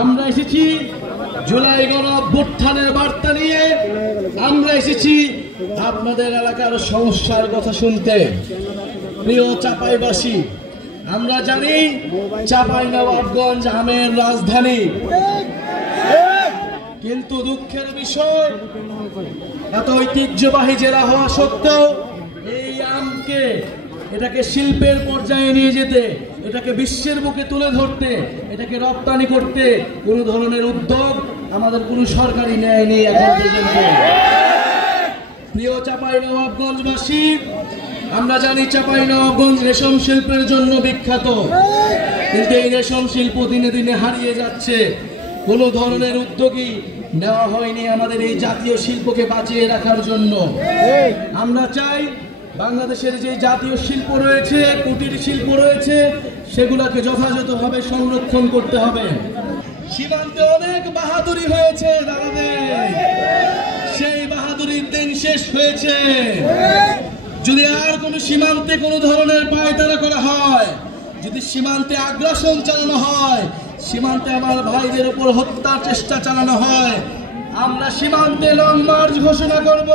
আমরা এসেছি জুলাই গণঅভ্যুত্থানের বার্তা নিয়ে। আমরা এসেছি আপনাদের এলাকার সমস্যার কথা শুনতে। প্রিয় চাঁপাইবাসী, আমরা জানি চাঁপাইনবাবগঞ্জ আমের রাজধানী, কিন্তু দুঃখের বিষয় এত ঐতিহ্যবাহী জেলা হওয়া সত্ত্বেও এই আমকে এটাকে শিল্পের পর্যায়ে নিয়ে যেতে, এটাকে বিশ্বের বুকে তুলে ধরতে, এটাকে রপ্তানি করতে কোনো ধরনের উদ্যোগ আমাদের কোনো সরকারি নেয়নি এখন পর্যন্ত। প্রিয় চাঁপাইনবাবগঞ্জবাসী, আমরা জানি চাঁপাইনবাবগঞ্জ রেশম শিল্পের জন্য বিখ্যাত, কিন্তু এই রেশম শিল্প দিনে দিনে হারিয়ে যাচ্ছে। কোনো ধরনের উদ্যোগই নেওয়া হয়নি আমাদের এই জাতীয় শিল্পকে বাঁচিয়ে রাখার জন্য। আমরা চাই বাংলাদেশের যে জাতীয় শিল্প রয়েছে, কুটির শিল্প রয়েছে, সেগুলোকে যথাযথভাবে সংরক্ষণ করতে হবে। সীমান্তে অনেক বাহাদুরি হয়েছে দাদাদের, সেই বাহাদুরির দিন শেষ হয়েছে। যদি আর কোনো সীমান্তে কোনো ধরনের পায়তারা করা হয়, যদি সীমান্তে আগ্রাসন চালানো হয়, সীমান্তে আমার ভাইদের উপর হত্যার চেষ্টা চালানো হয়, আমরা সীমান্তে লং মার্চ ঘোষণা করব।